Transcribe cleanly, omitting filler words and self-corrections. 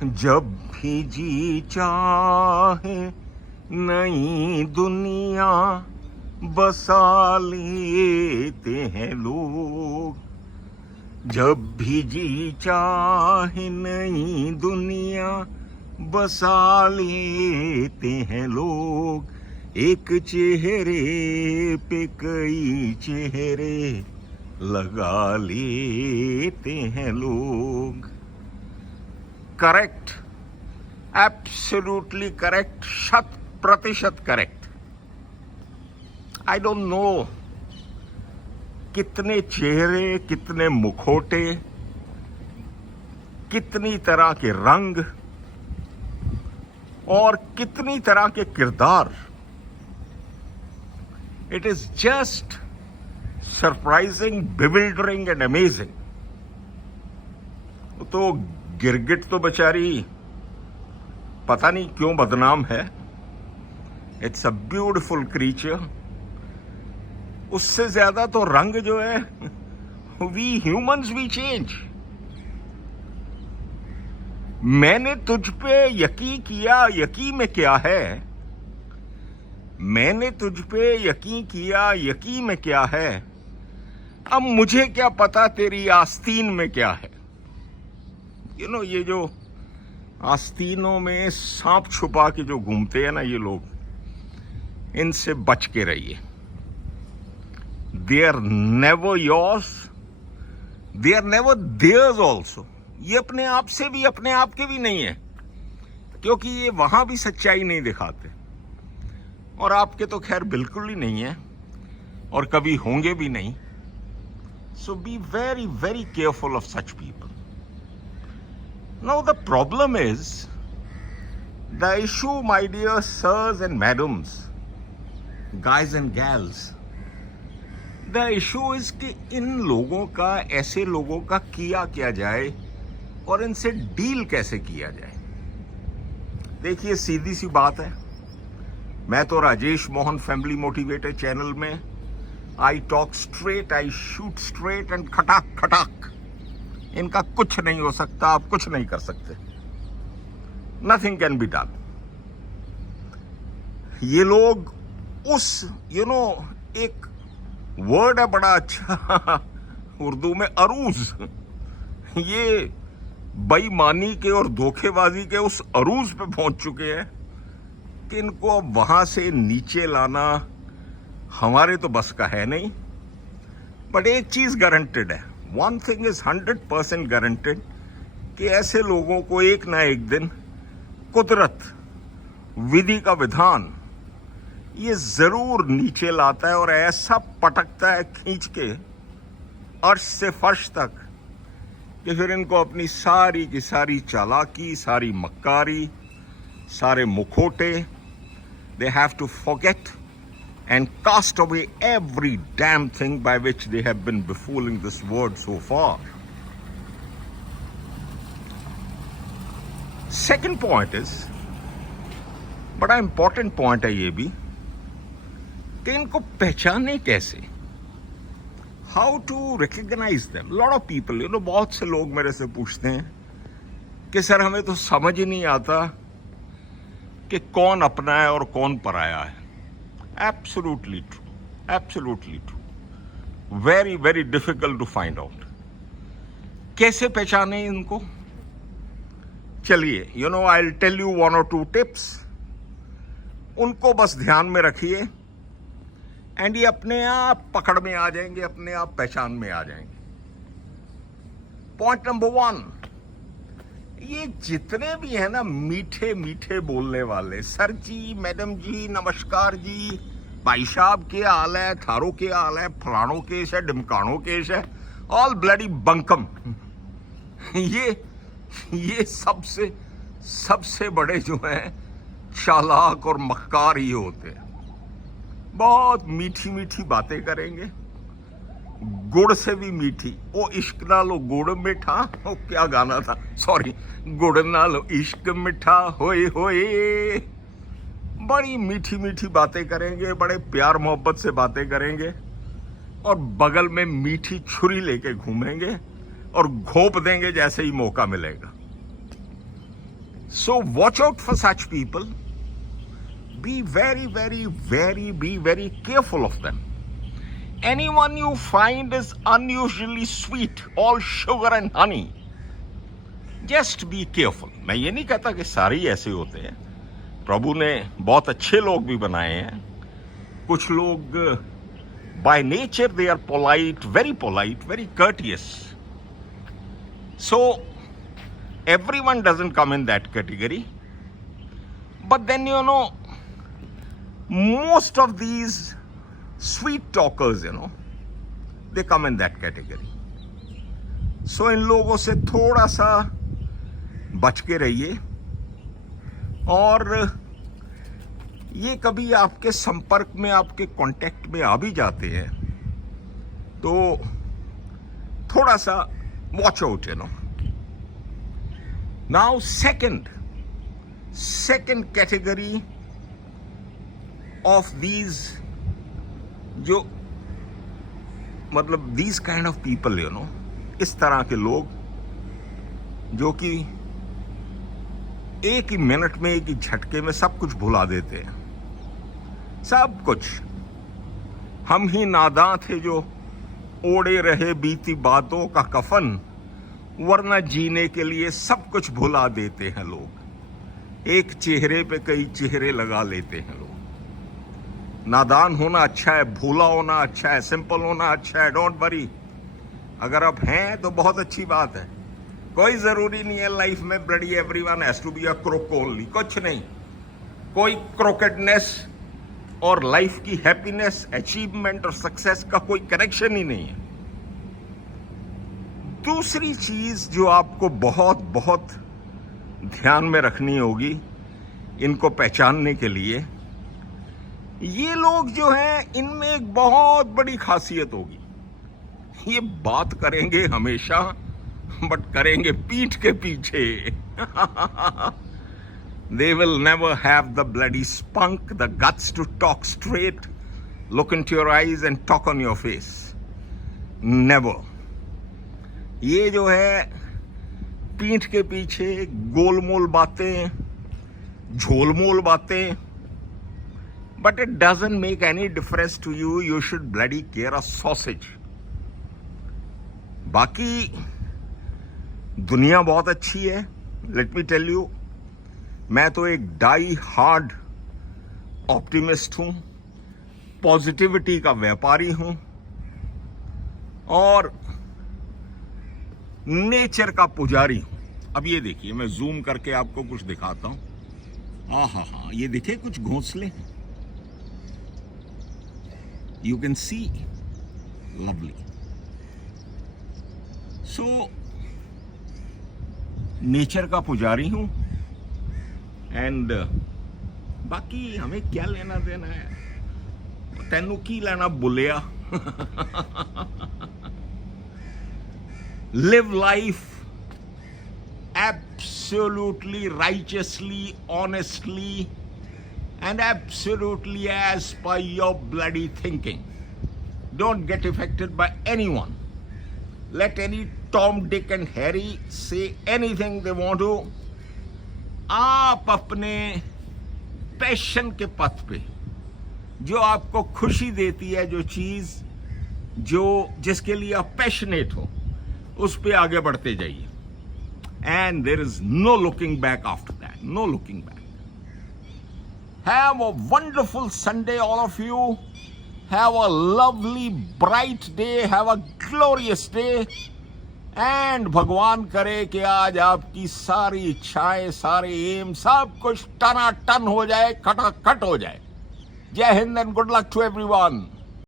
जब भी जी चाहे नई दुनिया बसा लेते हैं लोग। जब भी जी चाहे नई दुनिया बसा लेते हैं लोग। एक चेहरे पे कई चेहरे लगा लेते हैं लोग। Correct, absolutely correct, 100% correct. I don't know कितने चेहरे, कितने मुखौटे, कितनी तरह के रंग और कितनी तरह के किरदार। It is just surprising, bewildering and amazing. तो गिरगिट तो बेचारी पता नहीं क्यों बदनाम है। It's a beautiful creature. उससे ज्यादा तो रंग जो है, वी ह्यूमंस वी चेंज। मैंने तुझ पे यकीन किया, यकीन में क्या है? मैंने तुझ पे यकीन किया, यकीन में क्या है? अब मुझे क्या पता तेरी आस्तीन में क्या है। ये जो आस्तीनों में सांप छुपा के जो घूमते हैं ना ये लोग, इनसे बच के रहिए। They are never yours, they are never theirs also. ये अपने आप से भी, अपने आप के भी नहीं है, क्योंकि ये वहां भी सच्चाई नहीं दिखाते और आपके तो खैर बिल्कुल ही नहीं है और कभी होंगे भी नहीं। So be very very careful of such people. Now the problem is, the issue my dear sirs and madams, guys and gals, the issue is कि इन लोगों का, ऐसे लोगों का किया क्या जाए और इनसे डील कैसे किया जाए। देखिए सीधी सी बात है, मैं तो Rajesh Mohan family motivator channel में I talk straight, I shoot straight and खटाक खटाक। इनका कुछ नहीं हो सकता, आप कुछ नहीं कर सकते। Nothing can be done. ये लोग उस एक वर्ड है बड़ा अच्छा उर्दू में, अरूज। ये बेईमानी के और धोखेबाजी के उस अरूज पे पहुंच चुके हैं कि इनको अब वहां से नीचे लाना हमारे तो बस का है नहीं। बट एक चीज गारंटेड है, वन थिंग इज 100% गारंटेड, कि ऐसे लोगों को एक ना एक दिन कुदरत, विधि का विधान ये जरूर नीचे लाता है और ऐसा पटकता है खींच के अर्श से फर्श तक कि फिर इनको अपनी सारी की सारी चालाकी, सारी मक्कारी, सारे मुखोटे, they have to forget and cast away every damn thing by which they have been befooling this world so far. Second point is, बड़ा इंपॉर्टेंट पॉइंट है ये भी, कि इनको पहचाने कैसे, how to recognize them. Lot of people, बहुत से लोग मेरे से पूछते हैं कि सर हमें तो समझ ही नहीं आता कि कौन अपना है और कौन पराया है। Absolutely true, absolutely true. Very very difficult to find out. कैसे पहचाने इनको? चलिए, I will tell you 1 or 2 tips. उनको बस ध्यान में रखिए एंड ये अपने आप पकड़ में आ जाएंगे, अपने आप पहचान में आ जाएंगे। पॉइंट नंबर 1, ये जितने भी है ना मीठे मीठे बोलने वाले, सर जी, मैडम जी, नमस्कार जी, भाई साहब के हाल है, थारो के हाल है, फलानों केस है, ढिमकानों केस है, ऑल ब्लडी बंकम। ये सबसे बड़े जो हैं चालाक और मक्कार ही होते हैं। बहुत मीठी मीठी बातें करेंगे, गुड़ से भी मीठी। ओ इश्क ना लो गुड़ मिठा, ओ क्या गाना था, सॉरी, गुड़ ना लो इश्क मिठा होए होए। बड़ी मीठी मीठी बातें करेंगे, बड़े प्यार मोहब्बत से बातें करेंगे और बगल में मीठी छुरी लेके घूमेंगे और घोंप देंगे जैसे ही मौका मिलेगा। So watch out for such people. Be very careful of them. Anyone you find is unusually sweet, all sugar and honey, just be careful. मैं ये नहीं कहता कि सारे ही ऐसे होते हैं. प्रभु ने बहुत अच्छे लोग भी बनाए हैं. कुछ लोग by nature they are polite, very courteous. So everyone doesn't come in that category. But then, you know, most of these sweet talkers, you know, they come in that category. So इन लोगों से थोड़ा सा बच के रहिए. और ये कभी आपके संपर्क में, आपके कांटेक्ट में आ भी जाते हैं तो थोड़ा सा watch out, you know. Now second category of these, जो मतलब these kind of people, you know, इस तरह के लोग जो कि एक ही मिनट में, एक ही झटके में सब कुछ भुला देते हैं. सब कुछ. हम ही नादां थे जो ओढ़े रहे बीती बातों का कफन, वरना जीने के लिए सब कुछ भुला देते हैं लोग. एक चेहरे पे कई चेहरे लगा लेते हैं लोग. नादान होना अच्छा है, भूला होना अच्छा है, सिंपल होना अच्छा है. Don't worry. अगर आप हैं तो बहुत अच्छी बात है. कोई जरूरी नहीं है लाइफ में bloody everyone has to be a crook only. कुछ नहीं. कोई क्रोकेडनेस और लाइफ की हैप्पीनेस, अचीवमेंट और सक्सेस का कोई कनेक्शन ही नहीं है. दूसरी चीज जो आपको बहुत बहुत ध्यान में रखनी होगी इनको पहचानने के लिए, ये लोग जो हैं इनमें एक बहुत बड़ी खासियत होगी. ये बात करेंगे हमेशा, बट करेंगे पीठ के पीछे. They will never have the bloody spunk, the guts to talk straight, look into your eyes and talk on your face. Never. ये जो है पीठ के पीछे गोलमोल बातें, झोलमोल बातें, but it doesn't make any difference to you. You should bloody care a sausage. बाकी दुनिया बहुत अच्छी है. लेट मी टेल यू, मैं तो एक डाई हार्ड ऑप्टिमिस्ट हूं, पॉजिटिविटी का व्यापारी हूं और नेचर का पुजारी हूं. अब ये देखिए, मैं जूम करके आपको कुछ दिखाता हूं. हाँ, ये देखिए कुछ घोंसले. You can see, lovely. So nature का पुजारी हूं. एंड बाकी हमें क्या लेना देना है, तेनू की लेना बुलिया. Live life absolutely righteously, honestly, and absolutely as per your bloody thinking. Don't get affected by anyone. Let any Tom, Dick and Harry say anything they want to. आप अपने पैशन के पथ पे, जो आपको खुशी देती है, जो चीज जिसके लिए आप पैशनेट हो, उस पे आगे बढ़ते जाइए. And there is no looking back after that. No looking back. Have a wonderful Sunday all of you. Have a lovely bright day. Have a glorious day. And भगवान करे कि आज आपकी सारी इच्छाएं, सारे एम, सब कुछ टनाटन हो जाए, खटाखट हो जाए. Jai Hind and good luck to everyone.